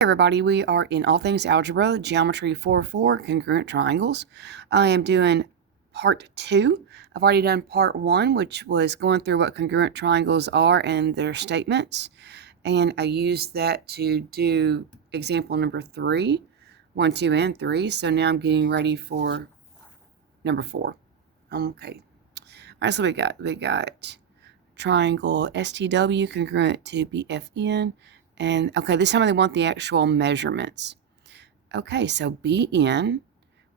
Everybody, we are in all things algebra, geometry 4-4, congruent triangles. I am doing part 2. I've already done part 1, which was going through what congruent triangles are and their statements. And I used that to do example number 3, 1, 2, and 3. So now I'm getting ready for number 4. Okay. All right, so we got triangle STW congruent to BFN. And okay, this time they want the actual measurements. Okay, so BN,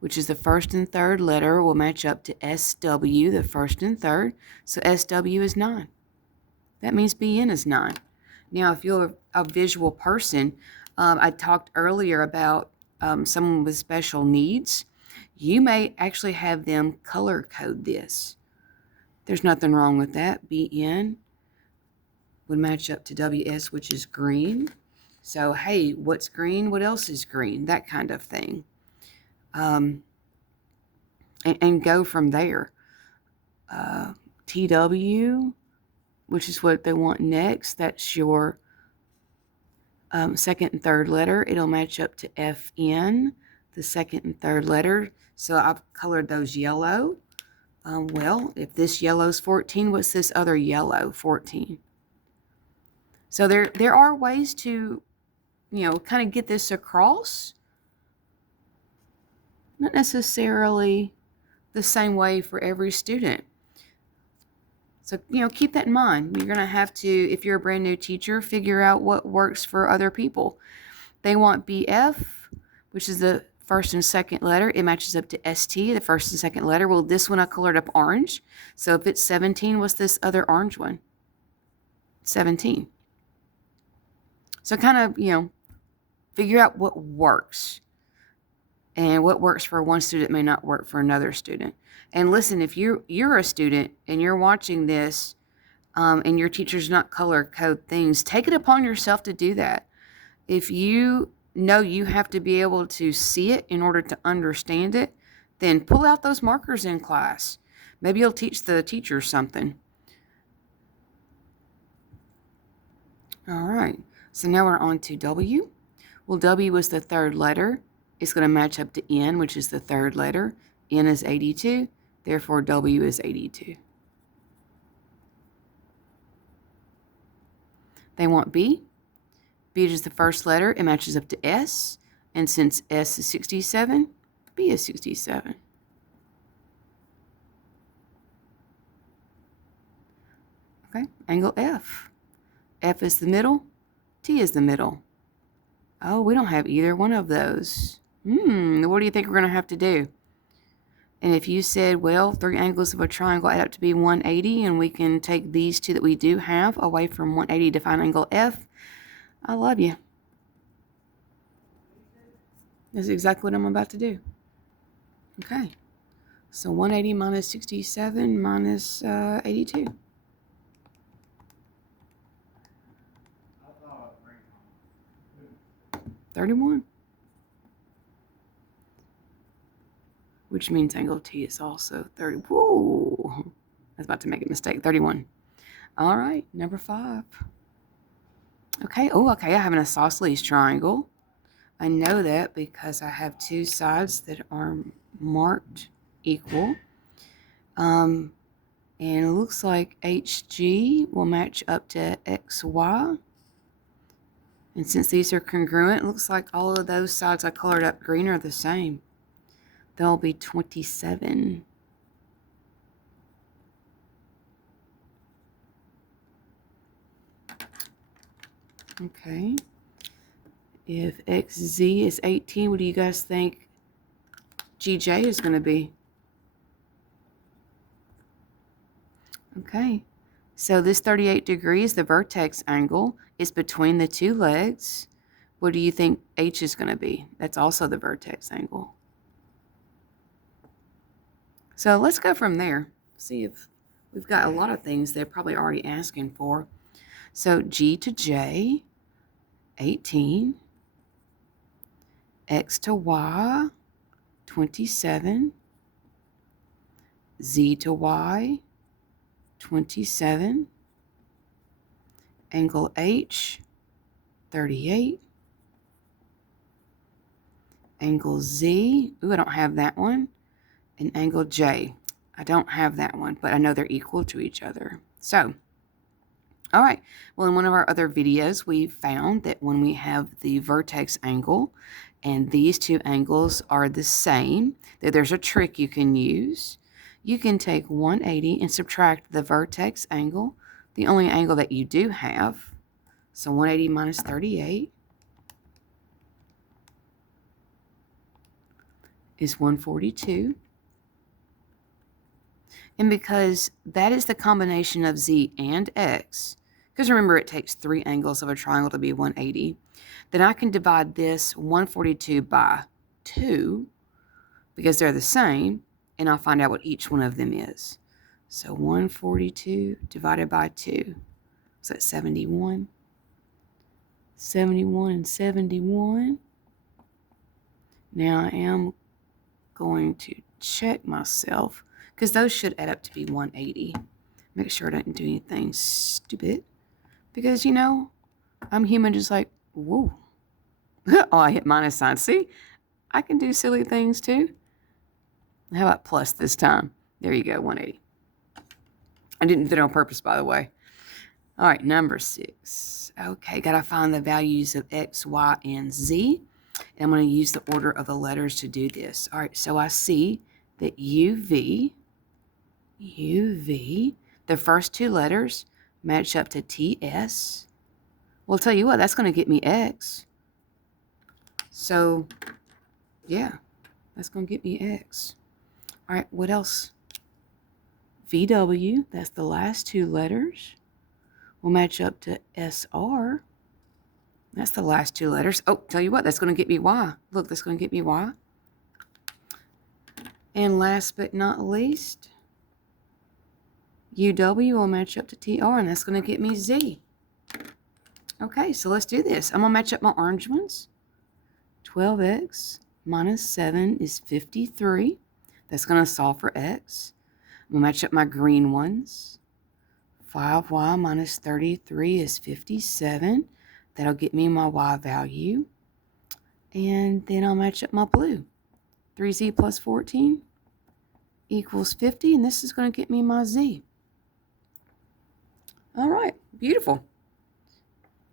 which is the first and third letter, will match up to SW, the first and third. So SW is 9. That means BN is 9. Now, if you're a visual person, I talked earlier about someone with special needs. You may actually have them color code this. There's nothing wrong with that. BN would match up to WS, which is green. So, hey, what's green? What else is green? That kind of thing. And go from there. TW, which is what they want next. That's your second and third letter. It'll match up to FN, the second and third letter. So I've colored those yellow. Well, if this yellow is 14, what's this other yellow? 14. So there are ways to, kind of get this across. Not necessarily the same way for every student. So, keep that in mind. You're going to have to, if you're a brand new teacher, figure out what works for other people. They want BF, which is the first and second letter. It matches up to ST, the first and second letter. Well, this one I colored up orange. So if it's 17, what's this other orange one? 17. So kind of, figure out what works. And what works for one student may not work for another student. And listen, if you're a student and you're watching this and your teacher's not color code things, take it upon yourself to do that. If you know you have to be able to see it in order to understand it, then pull out those markers in class. Maybe you'll teach the teacher something. All right, so now we're on to W. Well, W was the third letter. It's going to match up to N, which is the third letter. N is 82, therefore W is 82. They want B. B is the first letter. It matches up to S. And since S is 67, B is 67. Okay, angle F. F is the middle. T is the middle. Oh, we don't have either one of those. What do you think we're going to have to do? And if you said, well, 3 angles of a triangle add up to be 180, and we can take these 2 that we do have away from 180 to find angle F, I love you. That's exactly what I'm about to do. Okay. So 180 minus 67 minus 82. $31. Which means angle T is also 30. Whoa. I was about to make a mistake. 31. All right, number 5. Okay. Oh, okay. I have an isosceles triangle. I know that because I have 2 sides that are marked equal. And it looks like HG will match up to XY. And since these are congruent, it looks like all of those sides I colored up green are the same. They'll be 27. Okay. If XZ is 18, what do you guys think GJ is going to be? Okay. So this 38 degrees, the vertex angle, is between the 2 legs. What do you think H is going to be? That's also the vertex angle. So let's go from there. See if we've got a lot of things they're probably already asking for. So G to J, 18. X to Y, 27. Z to Y, 27. Angle H, 38. Angle Z. Ooh, I don't have that one. And angle J. I don't have that one, but I know they're equal to each other. So, all right. Well, in one of our other videos, we found that when we have the vertex angle and these two angles are the same, that there's a trick you can use. You can take 180 and subtract the vertex angle, the only angle that you do have. So 180 minus 38 is 142. And because that is the combination of Z and X, because remember it takes 3 angles of a triangle to be 180, then I can divide this 142 by 2 because they're the same, and I'll find out what each one of them is. So 142 divided by 2. So that's 71. 71 and 71. Now I am going to check myself because those should add up to be 180. Make sure I didn't do anything stupid because, you know, I'm human just like, whoa. Oh, I hit minus sign. See, I can do silly things too. How about plus this time? There you go, 180. I didn't do it on purpose, by the way. All right, number 6. Okay, got to find the values of X, Y, and Z. And I'm going to use the order of the letters to do this. All right, so I see that UV, the first 2 letters match up to TS. Well, I'll tell you what, that's going to get me X. So, yeah, that's going to get me X. All right, what else? VW, that's the last 2 letters, will match up to SR. That's the last 2 letters. Oh, tell you what, that's going to get me Y. Look, that's going to get me Y. And last but not least, UW will match up to TR, and that's going to get me Z. Okay, so let's do this. I'm going to match up my orange ones. 12x minus 7 is 53. That's going to solve for x. I'm going to match up my green ones. 5y minus 33 is 57. That'll get me my y value. And then I'll match up my blue. 3z plus 14 equals 50, and this is going to get me my z. All right, beautiful.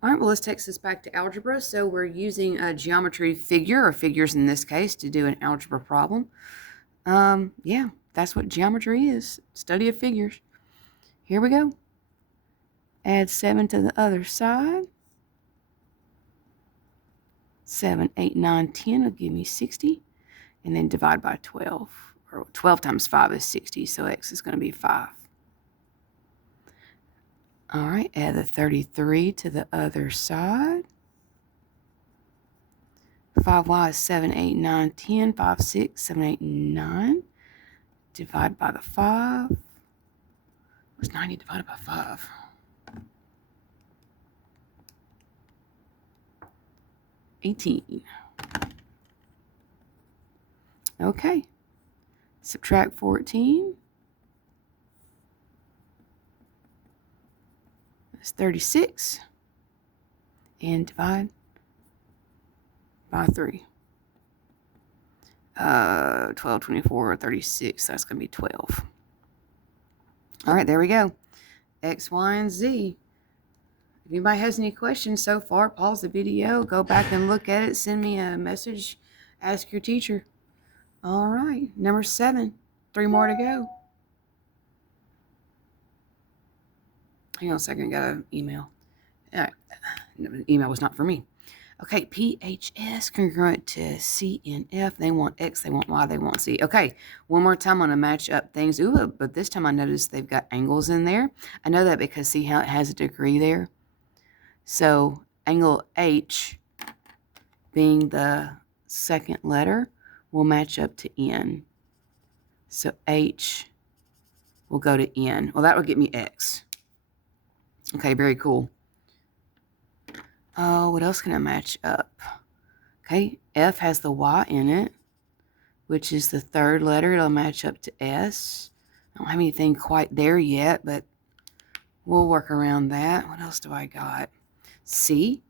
All right, well, let's take this back to algebra. So we're using a geometry figure, or figures in this case, to do an algebra problem. Yeah, that's what geometry is, study of figures. Here we go. Add 7 to the other side. 7, 8, 9, 10 will give me 60. And then divide by 12. Or 12 times 5 is 60, so x is going to be 5. All right, add the 33 to the other side. 5y is 7, 8, 9, 10. 5, 6, 7, 8, 9. Divide by the 5. What's 90 divided by 5? 18. Okay. Subtract 14. That's 36. And divide by 3. 12, 24, 36. That's going to be 12. All right, there we go. X, Y, and Z. If anybody has any questions so far, pause the video, go back and look at it, send me a message, ask your teacher. All right, number 7. 3 more to go. Hang on a second, I got an email. All right, the email was not for me. Okay, PHS congruent to CNF. They want X, they want Y, they want Z. Okay, one more time I'm going to match up things. Ooh, but this time I noticed they've got angles in there. I know that because see how it has a degree there? So angle H, being the second letter, will match up to N. So H will go to N. Well, that will get me X. Okay, very cool. What else can I match up? Okay, F has the Y in it, which is the third letter. It'll match up to S. I don't have anything quite there yet, but we'll work around that. What else do I got? C.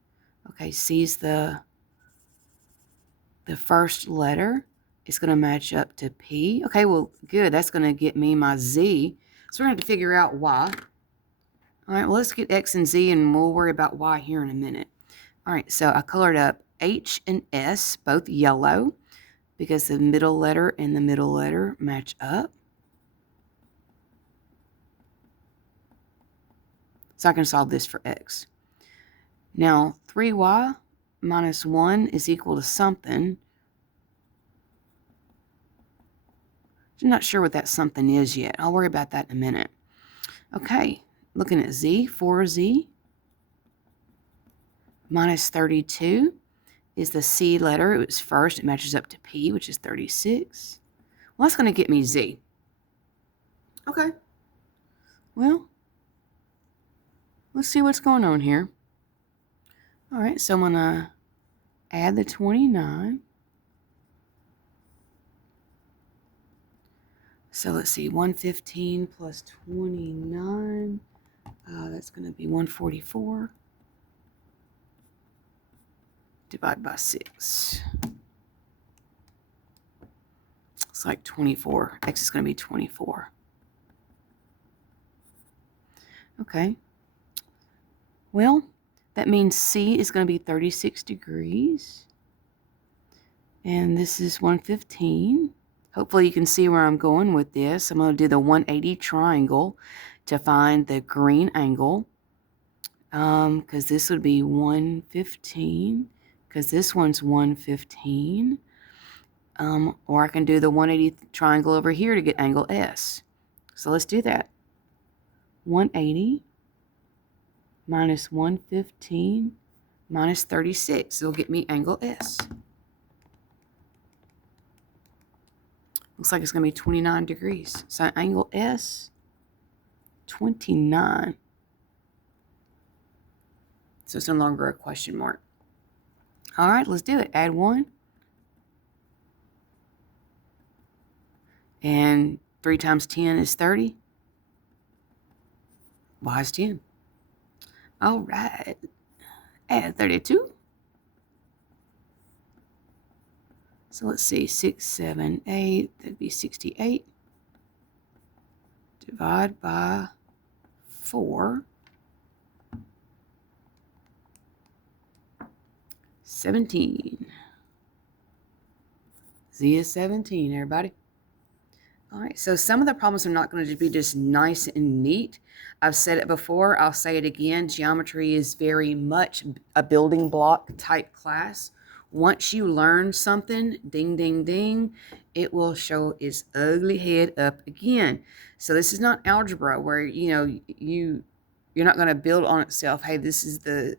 Okay, C's the the first letter is going to match up to P. Okay, well, good. That's going to get me my Z. So we're going to have to figure out Y. All right, well, let's get X and Z, and we'll worry about Y here in a minute. All right, so I colored up H and S, both yellow, because the middle letter and the middle letter match up. So I can solve this for X. Now, 3Y minus 1 is equal to something. I'm not sure what that something is yet. I'll worry about that in a minute. Okay, looking at Z, 4Z minus 32 is the C letter. It was first. It matches up to P, which is 36. Well, that's going to get me Z. Okay. Well, let's see what's going on here. All right, so I'm going to add the 29. So let's see, 115 plus 29, that's going to be 144. Divide by 6. It's like 24. X is going to be 24. Okay. Well, that means C is going to be 36 degrees. And this is 115. Hopefully you can see where I'm going with this. I'm going to do the 180 triangle to find the green angle. Because this would be 115. Because this one's 115. Or I can do the 180 triangle over here to get angle S. So let's do that. 180 minus 115 minus 36. It'll get me angle S. Looks like it's going to be 29 degrees. So angle S, 29. So it's no longer a question mark. All right, let's do it. Add 1. And 3 times 10 is 30. Y is 10. All right. Add 32. So let's see, 6, 7, 8, that'd be 68. Divide by 4. 17. Z is 17, everybody. All right, so some of the problems are not going to be just nice and neat. I've said it before, I'll say it again. Geometry is very much a building block type class. Once you learn something, ding, ding, ding, it will show its ugly head up again. So this is not algebra where, you're not going to build on itself. Hey, this is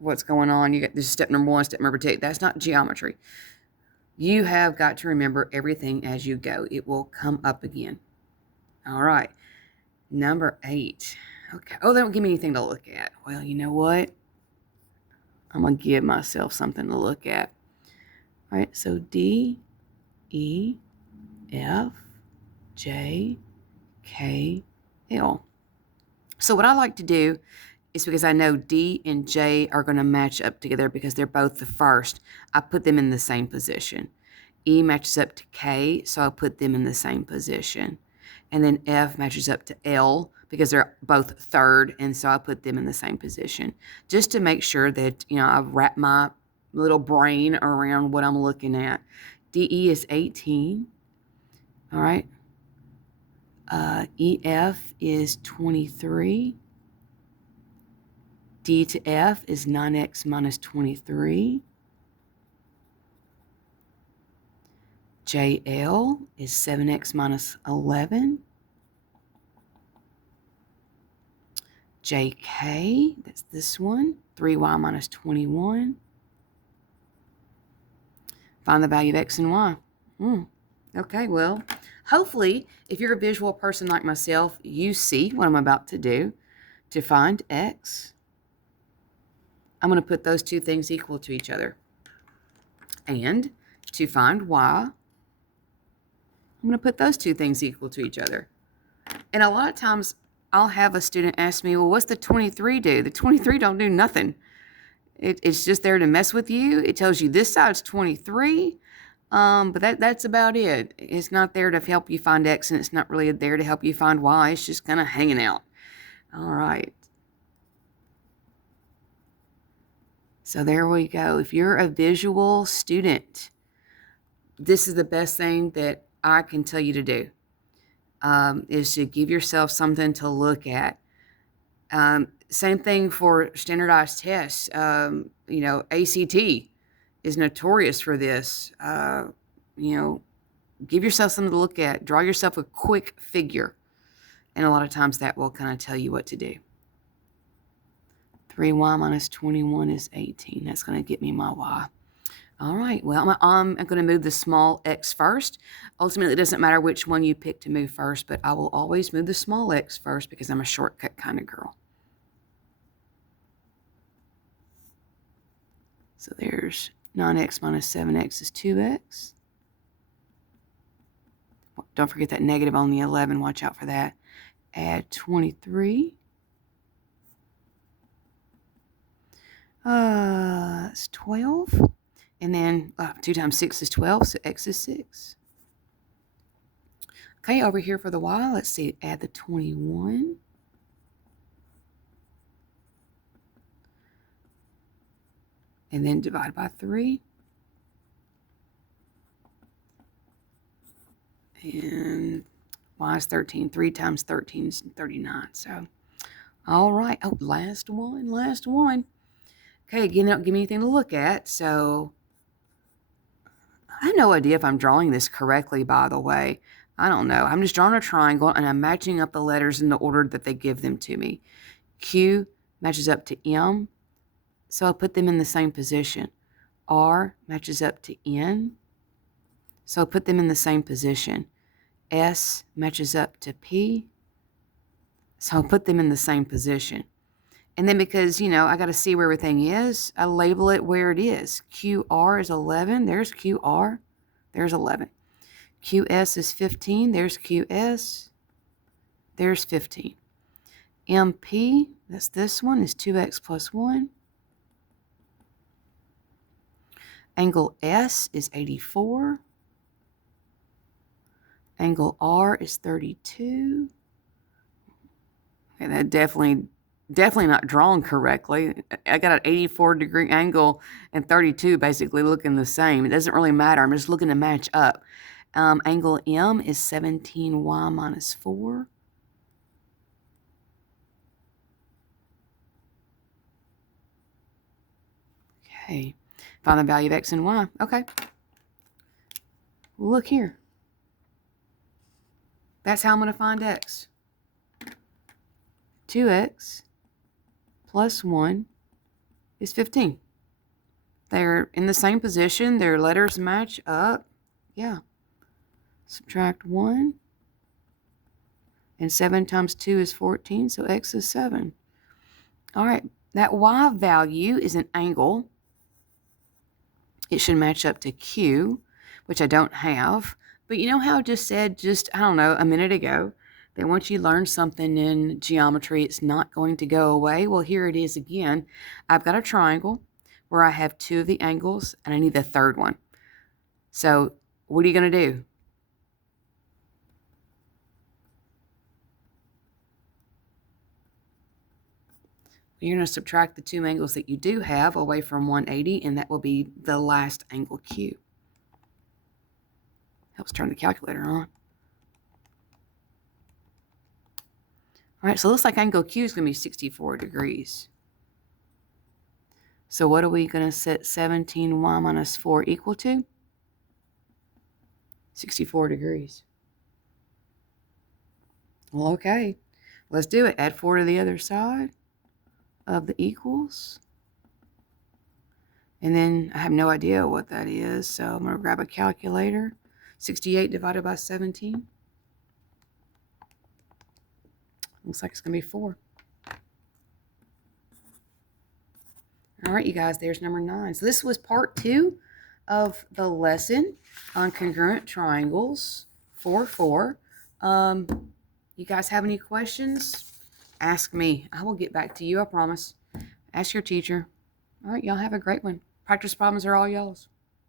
what's going on. You got this step number 1, step number 2. That's not geometry. You have got to remember everything as you go. It will come up again. All right. Number 8. Okay. Oh, they don't give me anything to look at. Well, you know what? I'm going to give myself something to look at. All right, so D, E, F, J, K, L. So what I like to do is, because I know D and J are going to match up together because they're both the first, I put them in the same position. E matches up to K, so I put them in the same position. And then F matches up to L because they're both third, and so I put them in the same position. Just to make sure that, I've wrapped my little brain around what I'm looking at. DE is 18. All right. EF is 23. D to F is 9x minus 23. JL is 7x minus 11. JK, that's this one, 3y minus 21. Find the value of x and y. Okay, well, hopefully, if you're a visual person like myself, you see what I'm about to do. To find x, I'm going to put those two things equal to each other. And to find y, I'm going to put those two things equal to each other. And a lot of times, I'll have a student ask me, well, what's the 23 do? The 23 don't do nothing. It's just there to mess with you. It tells you this side's 23. But that's about it. It's not there to help you find X, and it's not really there to help you find Y. It's just kind of hanging out. All right. So there we go. If you're a visual student, this is the best thing that I can tell you to do, is to give yourself something to look at. Same thing for standardized tests. ACT is notorious for this. Give yourself something to look at. Draw yourself a quick figure. And a lot of times that will kind of tell you what to do. 3y minus 21 is 18. That's going to get me my y. All right, well, I'm going to move the small x first. Ultimately, it doesn't matter which one you pick to move first, but I will always move the small x first because I'm a shortcut kind of girl. So there's 9x minus 7x is 2x. Don't forget that negative on the 11. Watch out for that. Add 23. It's 12. And then 2 times 6 is 12, so x is 6. Okay, over here for the y, let's see, add the 21. And then divide by 3. And y is 13. 3 times 13 is 39. So, all right. Oh, last one. Okay, again, don't give me anything to look at. So, I have no idea if I'm drawing this correctly, by the way. I don't know. I'm just drawing a triangle, and I'm matching up the letters in the order that they give them to me. Q matches up to M, so I'll put them in the same position. R matches up to N, so I'll put them in the same position. S matches up to P, so I'll put them in the same position. And then because, I got to see where everything is, I label it where it is. QR is 11. There's QR. There's 11. QS is 15. There's QS. There's 15. MP, that's this one, is 2x plus 1. Angle S is 84. Angle R is 32. Okay, that definitely not drawn correctly. I got an 84-degree angle and 32 basically looking the same. It doesn't really matter. I'm just looking to match up. Angle M is 17y minus 4. Okay. Find the value of x and y. Okay. Look here. That's how I'm going to find x. 2x plus 1 is 15. They're in the same position. Their letters match up. Yeah. Subtract 1. And 7 times 2 is 14, so x is 7. All right. That y value is an angle. It should match up to Q, which I don't have. But you know how I just said, I don't know, a minute ago, that once you learn something in geometry, it's not going to go away? Well, here it is again. I've got a triangle where I have 2 of the angles, and I need the third one. So what are you going to do? You're going to subtract the 2 angles that you do have away from 180, and that will be the last angle Q. Helps turn the calculator on. All right, so it looks like angle Q is going to be 64 degrees. So what are we going to set 17y minus 4 equal to? 64 degrees. Well, okay. Let's do it. Add 4 to the other side of the equals. And then I have no idea what that is, so I'm going to grab a calculator. 68 divided by 17. Looks like it's going to be 4. All right, you guys, there's number 9. So this was part 2 of the lesson on congruent triangles, 4-4. You guys have any questions? Ask me. I will get back to you, I promise. Ask your teacher. All right, y'all have a great one. Practice problems are all y'all's.